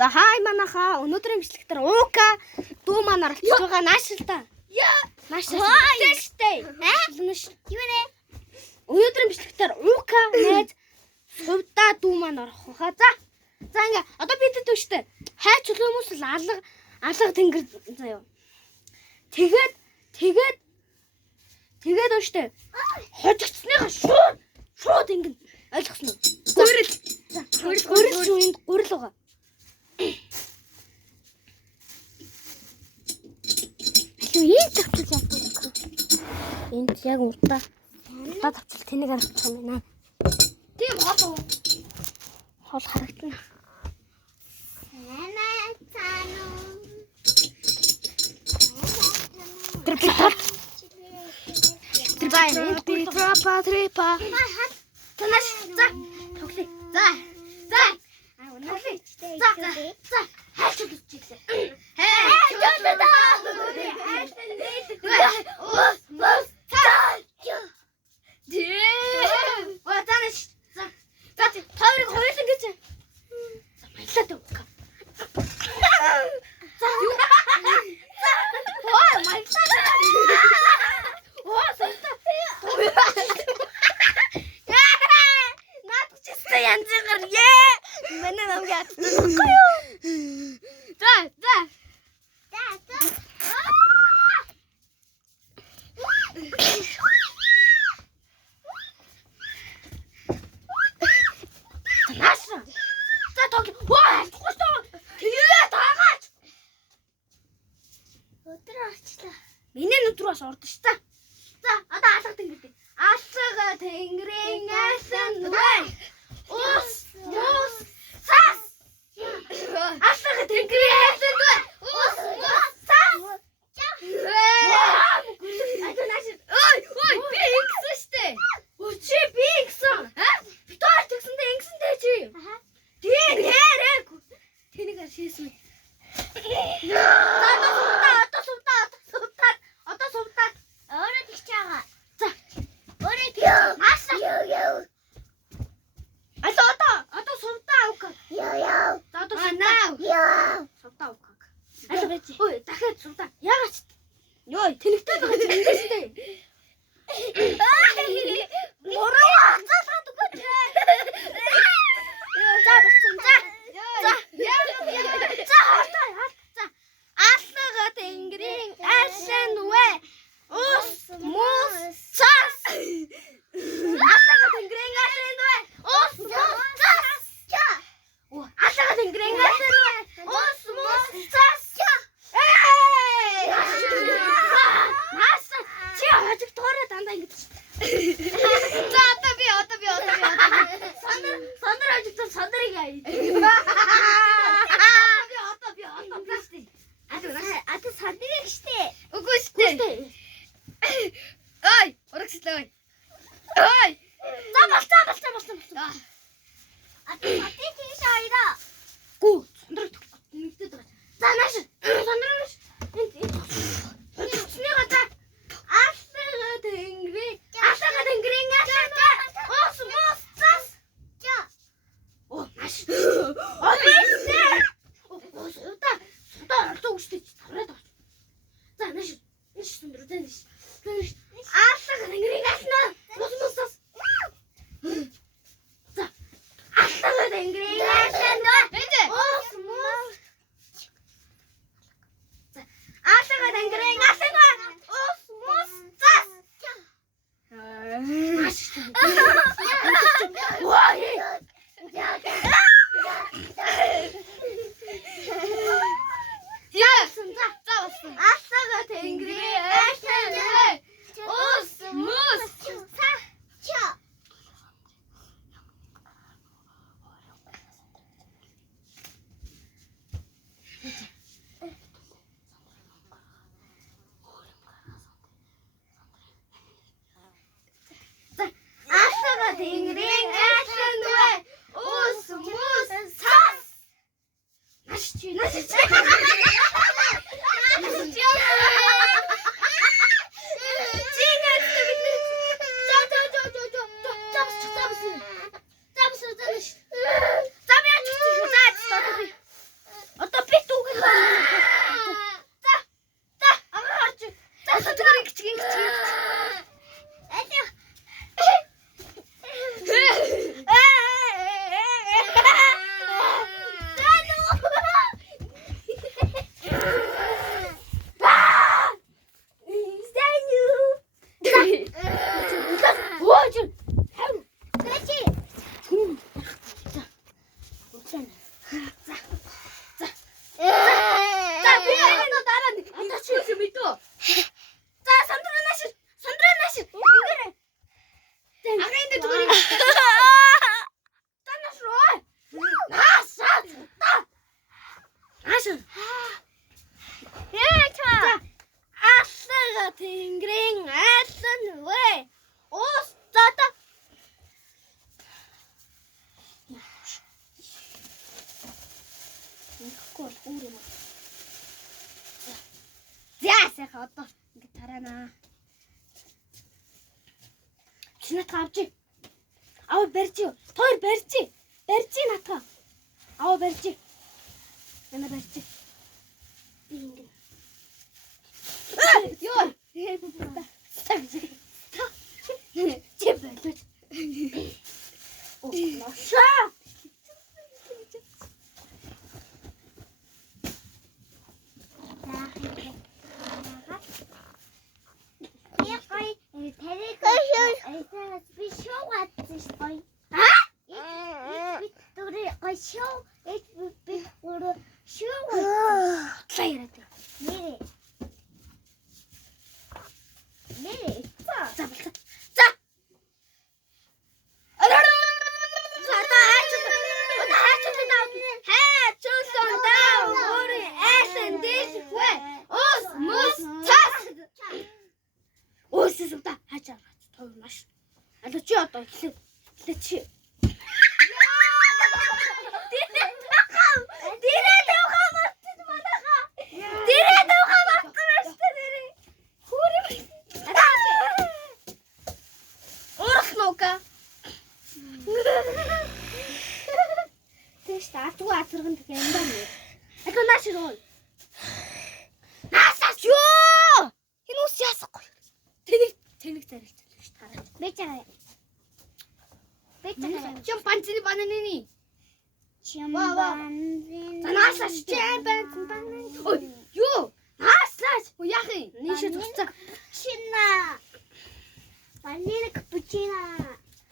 За хай манайхаа өнөөдрийн бичлэгтэр уука дүү маань оролцож байгаа нааш л да. Нааш штэ. Юу нэ? Өнөөдрийн бичлэгтэр уука найз хувьдаа дүү маань орох хаа. За ингээ одоо бид дэв штэ. Хайч хүмүүс л алга тэнгэр заяа. Тэгээд штэ. Хожигдсныхаа шууд ингэ ойлгосон уу? Гурил байгаа. Ийм тавчил яах вэ? Энд яг урдаа тавчил тэнийг харагдах юм байна. Тийм хол харагдана. Трипа. Танаш за. Тоглоё. За. За. Хайч үзчихлээ. Миний нүдрөөс ордоо ш та. За одоо алга тэнгэр. Алга тэнгэрийн асан вэ? Ус сас. Алга тэнгэрийн асан вэ? Ус сас. Ой, би ингэсэн штэ. Өчи би ингэсэн. Битээр тэгсэндээ ингэсэнтэй чи. Тэрэг. Тэнийг шийсэн. Одоо сувтаад. Өөрөө тэгч байгаа. За. Өөрөө тэгч. Одоо сувтаа авах. За одоо сувтаа. Сувтаа авах. Ой, дахиад сувтаа. Яагаад? Йой, тэнэгтэй байгаа юм шүү дээ. Мороо цаалаад өгөөч. За болчихсон. За. Алга тэнгэрийн асан вэ? Ус мус цас. Алга тэнгэрийн асан вэ? Ус мус цас. Алга тэнгэрийн асан вэ? Ус мус цас. Маса чи хожиг тоороо дандаа ингэж. За одоо би. Сандар хожигдсон сандрыг ая. Одоо сандрыг штэ. Үгүй штэ. Ой, урагшлаа. Ой. За болцсон. Одоо сатий тийш хоёроо. Гүү, сандрыг нэгдээд байгаа. За нааш. Сандрыг. Энд. Снэга за. Алга тэнгэрийн асан вэ? Ус мус цас. Оо, маш. Суда үстэй тавраад байна. За нэш сүндрүүдэн нэш. Алга тэнгэрийн асан ус мус цас. За. Алга тэнгэрийн асан ус мус. За. Алга тэнгэрийн асан ус мус цас. Маш. Вай. Алга тэнгэрийн асан вэ? Ус мус цас. Алга тэнгэрийн асан вэ? Ус мус цас. Маш чи. За Наашир. Яа чаа. Аллага тэнгэрийн айлан вэ. Уус зата. Нэхгүй бол өөр юм. Яасах одоо ингэ тараана. Чинат авчи. Ав барьжи. Тоор барьжи. Барьжи натаа. Ав барьжи. Яна барьжи. Ингэ. Ёо. Чи болооч. Оошаа. Би шоугадсан ш гоё. Би түрээ гоё шоу. Би өөрөө шоу. Лаяараа. Нэрээ. За болцоо. За. Өөсөсөдөө хачаа тоо маш. Алуу чи одоо эхлээ чи. Тэш таатгүй азарган тэг юм даа. Алуу нааш руу. Наасаа ёо. Энэ ус ясахгүй. Тэнийг зарилж ш тараач. Бэчээ. Чем панцны бананины. Чимбанзин. Наасаа чимбанзин. Ой, ёо. Наасаа. Ой яхи. Нийшээ тусцаа. Чина. Банана капучино.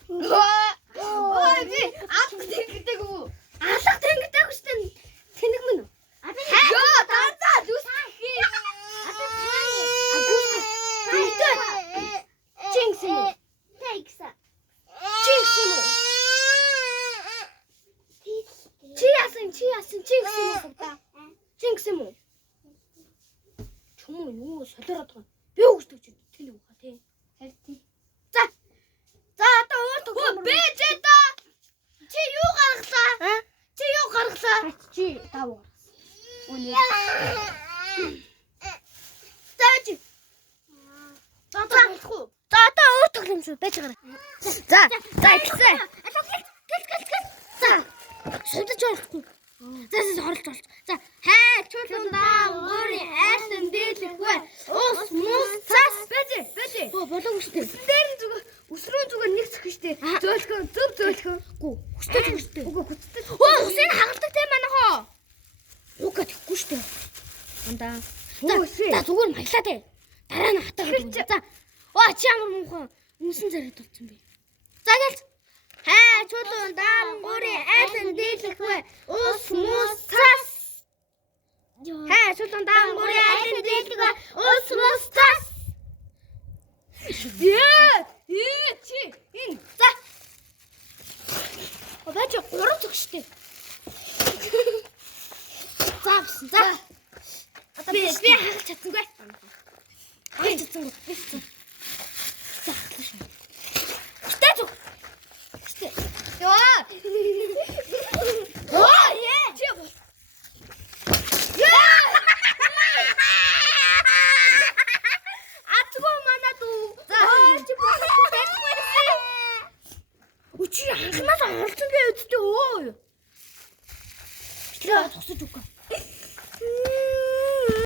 Ой би алга тэнгдэг үү? Алга тэнгдэг үү штэ. Тэнэг мөн үү? Ёо тантаа дүсхий. Чингс юм уу? Тэкса. Чингс юм уу? Чи яасан чингс юм уу та? Чингс юм уу? Чому юу солиороод байгаа? Би өгдөг чи тэн үхаа тий. Харин тий. За. За одоо өөр төгсөө. Бэжэ та. Чи юу гаргалаа? Чи юу гаргалаа? Чи тав. Үний. Таачи. За болохгүй. За одоо өөр тоглоом шүү байж байгаа. За эхэлсэн. За. Шидэж болохгүй. За хорлож болж. За хайчуулундаа өөрийн айлан дээлэхгүй. Ус мус цас бэжэ. Оо болоогүй шүү дээ. Дээр зүгээр өсрөө зүгээр нэг зөх шүү дээ. Зөөлхөн зөв зөөлхөн. Гү. Хүчтэй шүү дээ. Үгүй хүчтэй. Оо усыг хагалдаг те манай хоо. Үгүй тэгэхгүй шүү дээ. Андаа. За зүгээр маялаа те. Дараа нь хатаад. За. Оо чи ямар муухан үнсэн зэрэг толцсон бэ. За гэлц. Хайчуулуун даангуурын айлан дийлэхгүй. Ус мус цас. Хайчуулуун даангуурын айлан дийлэхгүй. Ус мус цас. Чи энэ. За. Обаач 3 цаг штэ. За. Одоо би хагалж чадсангүй. Хагалж чадсангүй. За. Штэ зүг. Штэ. Ёо. Оо, чи. Атгүй манай дүү. Чи болохгүй байсан. Үчи анханаас олсон би үсттэй өө. Битрээ тусаж үгүй.